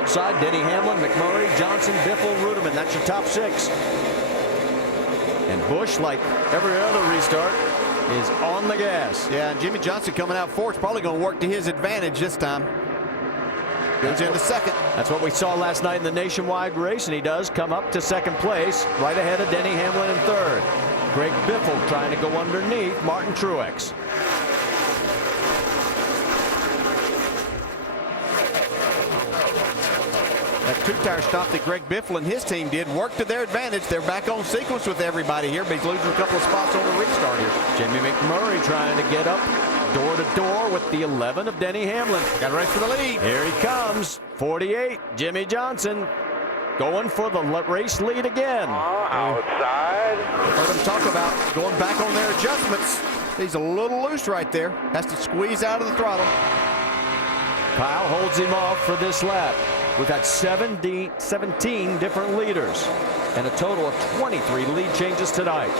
outside. Denny Hamlin, McMurray, Johnson, Biffle, Ruderman. That's your top 6. And Busch, like every other restart, is on the gas. Yeah, and Jimmy Johnson coming out fourth, probably going to work to his advantage this time. Goes into second. That's what we saw last night in the nationwide race, and he does come up to second place, right ahead of Denny Hamlin in third. Greg Biffle trying to go underneath Martin Truex. That two-tire stop that Greg Biffle and his team did worked to their advantage. They're back on sequence with everybody here, but he's losing a couple of spots on the restart here. Jamie McMurray trying to get up door to door with the 11 of Denny Hamlin. Got a race for the lead. Here he comes. 48, Jimmy Johnson going for the race lead again. Outside. Heard him talk about going back on their adjustments. He's a little loose right there. Has to squeeze out of the throttle. Kyle holds him off for this lap. We've had 17 different leaders and a total of 23 lead changes tonight.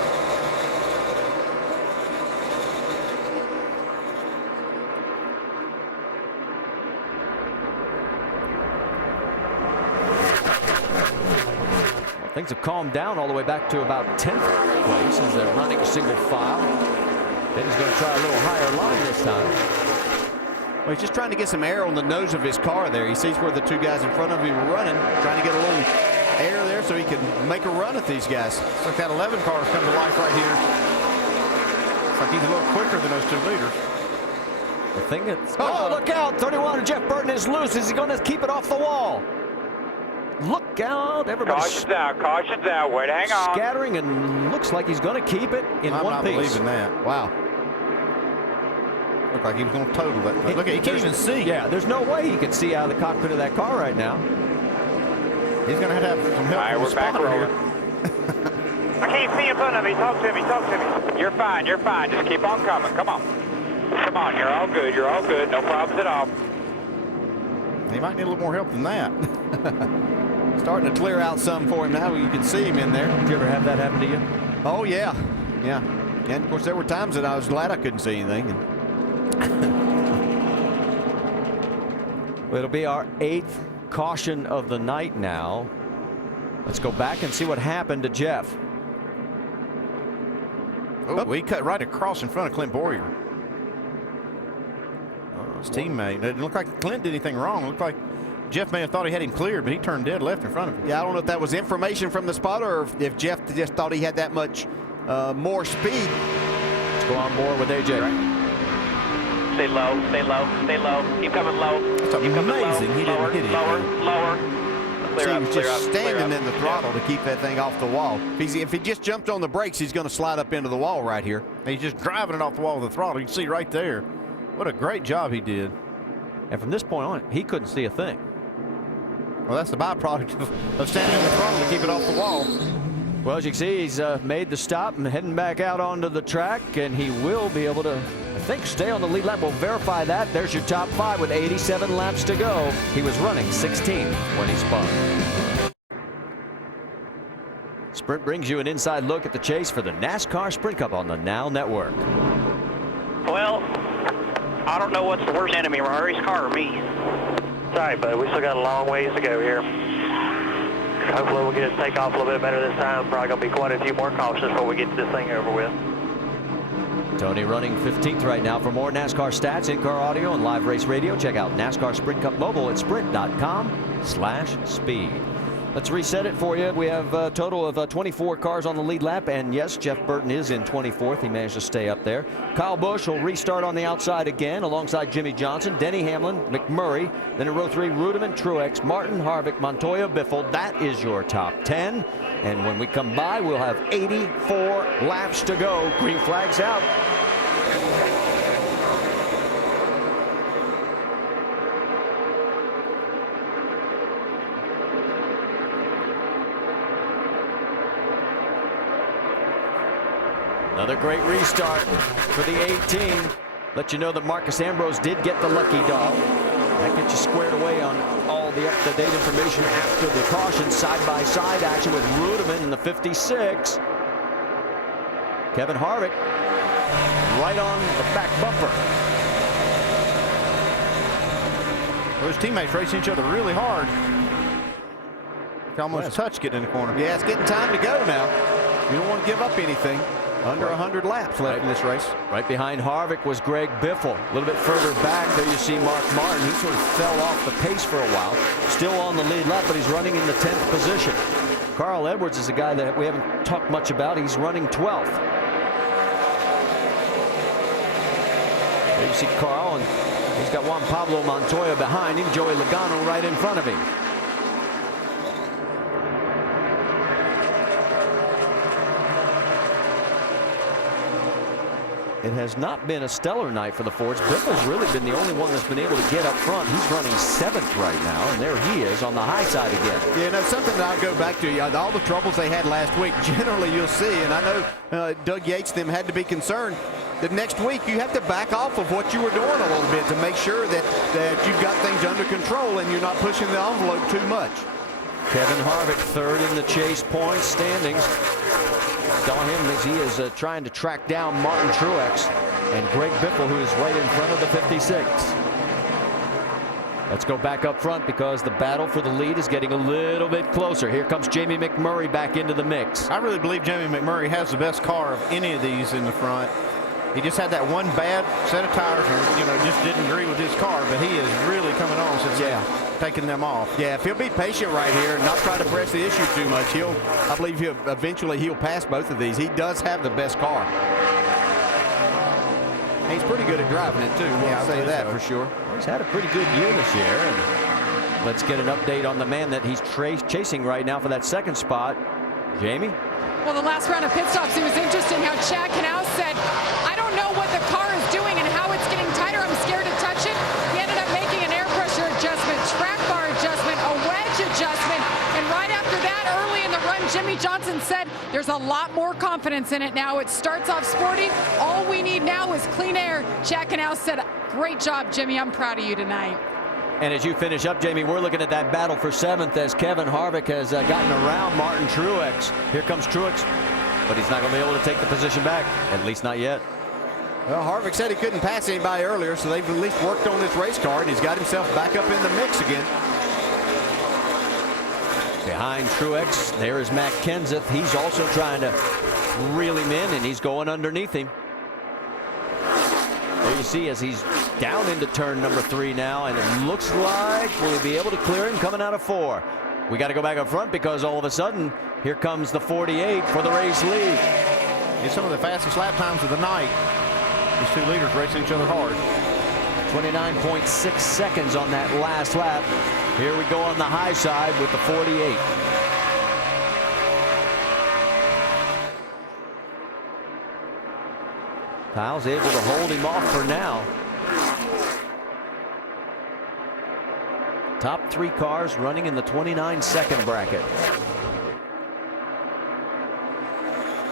Well, things have calmed down all the way back to about 10th place as they're running single file. Then he's going to try a little higher line this time. Well, he's just trying to get some air on the nose of his car there. He sees where the two guys in front of him are running, trying to get a little air there so he can make a run at these guys. Looks like that 11 car has come to life right here. Looks like he's a little quicker than those two leaders. The thing that's... Oh, look out! 31 Jeff Burton is loose. Is he going to keep it off the wall? Look out, everybody. Caution's out, way to hang on. Scattering, and looks like he's going to keep it in one piece. I'm not believing that. Wow. Looked like he was going to total that. Look at, he can't even see. Yeah, there's no way he can see out of the cockpit of that car right now. He's going to have some help from the spotter here. I can't see in front of me. Talk to me. You're fine, Just keep on coming. Come on, you're all good. No problems at all. He might need a little more help than that. Starting to clear out some for him now. You can see him in there. Did you ever have that happen to you? Oh, yeah. Yeah. And, of course, there were times that I was glad I couldn't see anything. Well, it'll be our 8th caution of the night now. Let's go back and see what happened to Jeff. Oh, he cut right across in front of Clint Boyer. His teammate. It didn't look like Clint did anything wrong. It looked like Jeff may have thought he had him cleared, but he turned dead left in front of him. Yeah, I don't know if that was information from the spotter or if Jeff just thought he had that much more speed. Let's go on board with AJ. Right. Stay low. Keep coming low. It's amazing he didn't hit it. Lower. See, he was just standing in the throttle to keep that thing off the wall. If he just jumped on the brakes, he's going to slide up into the wall right here. And he's just driving it off the wall with the throttle. You can see right there. What a great job he did. And from this point on, he couldn't see a thing. Well, that's the byproduct of standing in the throttle to keep it off the wall. Well, as you can see, he's made the stop and heading back out onto the track, and he will be able to, I think, stay on the lead lap. We'll verify that. There's your top 5 with 87 laps to go. He was running 16th when he spun. Sprint brings you an inside look at the chase for the NASCAR Sprint Cup on the Now Network. Well, I don't know what's the worst enemy, Rory's car or me. Sorry, bud. We still got a long ways to go here. Hopefully we'll get it take off a little bit better this time. Probably going to be quite a few more cautions before we get this thing over with. Tony running 15th right now. For more NASCAR stats, in-car audio, and live race radio, check out NASCAR Sprint Cup Mobile at sprint.com/speed. Let's reset it for you. We have a total of 24 cars on the lead lap, and yes, Jeff Burton is in 24th. He managed to stay up there. Kyle Busch will restart on the outside again alongside Jimmy Johnson, Denny Hamlin, McMurray. Then in row 3, Ruderman, Truex, Martin, Harvick, Montoya, Biffle. That is your top 10. And when we come by, we'll have 84 laps to go. Green flag's out. Another great restart for the 18. Let you know that Marcus Ambrose did get the lucky dog. That gets you squared away on all the up-to-date information after the caution. Side-by-side action with Ruderman in the 56. Kevin Harvick right on the back bumper. Those teammates racing each other really hard. Almost a touch getting in the corner. Yeah, it's getting time to go now. You don't want to give up anything. Under 100 laps left in this race. Right behind Harvick was Greg Biffle. A little bit further back there you see Mark Martin. He sort of fell off the pace for a while. Still on the lead lap, but he's running in the 10th position. Carl Edwards is a guy that we haven't talked much about. He's running 12th. There you see Carl, and he's got Juan Pablo Montoya behind him. Joey Logano right in front of him. It has not been a stellar night for the Fords. Biffle's really been the only one that's been able to get up front. He's running 7th right now, and there he is on the high side again. Yeah, no, something that I'll go back to. All the troubles they had last week, generally you'll see, and I know Doug Yates them had to be concerned that next week you have to back off of what you were doing a little bit to make sure that you've got things under control and you're not pushing the envelope too much. Kevin Harvick 3rd in the chase points standings. Saw him as he is trying to track down Martin Truex and Greg Biffle, who is right in front of the 56. Let's go back up front because the battle for the lead is getting a little bit closer. Here comes Jamie McMurray back into the mix. I really believe Jamie McMurray has the best car of any of these in the front. He just had that one bad set of tires and, just didn't agree with his car, but he is really coming on since taking them off. Yeah, if he'll be patient right here and not try to press the issue too much, I believe eventually he'll pass both of these. He does have the best car. He's pretty good at driving it too. I'll say that for sure. He's had a pretty good year this year. And let's get an update on the man that he's chasing right now for that 2nd spot. Jamie? Well, the last round of pit stops, it was interesting how Chad Knaus said, I don't know what the car is doing and how it's getting tighter. I'm scared to touch it. He ended up making an air pressure adjustment, track bar adjustment, a wedge adjustment. And right after that, early in the run, Jimmy Johnson said there's a lot more confidence in it now. It starts off sporty. All we need now is clean air. Chad Knaus said, great job, Jimmy. I'm proud of you tonight. And as you finish up, Jamie, we're looking at that battle for 7th as Kevin Harvick has gotten around Martin Truex. Here comes Truex, but he's not going to be able to take the position back, at least not yet. Well, Harvick said he couldn't pass anybody earlier, so they've at least worked on this race car, and he's got himself back up in the mix again. Behind Truex, there is Matt Kenseth. He's also trying to reel him in, and he's going underneath him. There you see as he's down into turn number 3 now, and it looks like we'll be able to clear him coming out of 4. We got to go back up front because all of a sudden, here comes the 48 for the race lead. It's some of the fastest lap times of the night. These two leaders racing each other hard. 29.6 seconds on that last lap. Here we go on the high side with the 48. Kyle's able to hold him off for now. Top 3 cars running in the 29-second bracket.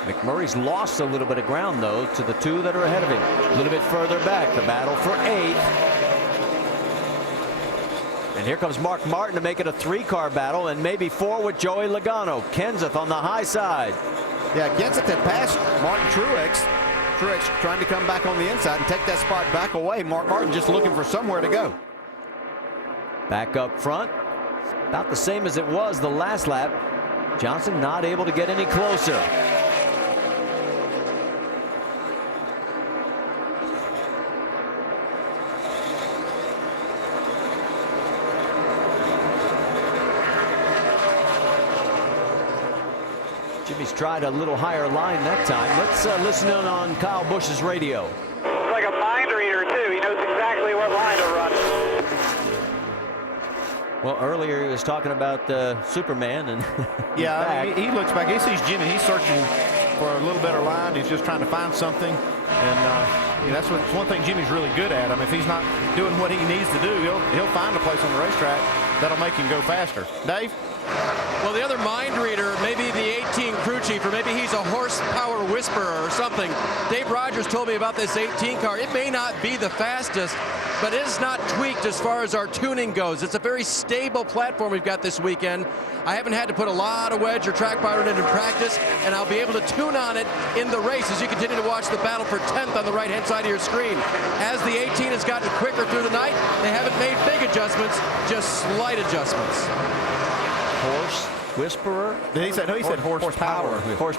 McMurray's lost a little bit of ground, though, to the 2 that are ahead of him. A little bit further back, the battle for 8th. And here comes Mark Martin to make it a 3-car battle, and maybe 4 with Joey Logano. Kenseth on the high side. Yeah, Kenseth had passed Martin Truex. Truex trying to come back on the inside and take that spot back away. Mark Martin just looking for somewhere to go. Back up front, about the same as it was the last lap. Johnson not able to get any closer. Jimmy's tried a little higher line that time. Let's listen in on Kyle Busch's radio. It's like a mind reader, too. He knows exactly what line to run. Well, earlier he was talking about Superman, and yeah, I mean, he looks back. He sees Jimmy. He's searching for a little better line. He's just trying to find something, and that's one thing Jimmy's really good at. I mean, if he's not doing what he needs to do, he'll find a place on the racetrack that'll make him go faster. Dave? Well, the other mind reader, maybe the 18 crew chief, or maybe he's a horsepower whisperer or something. Dave Rogers told me about this 18 car. It may not be the fastest, but it is not tweaked as far as our tuning goes. It's a very stable platform we've got this weekend. I haven't had to put a lot of wedge or track bar in it in practice, and I'll be able to tune on it in the race as you continue to watch the battle for 10th on the right-hand side of your screen. As the 18 has gotten quicker through the night, they haven't made big adjustments, just slight adjustments. Horse Whisperer. He said horsepower. Horse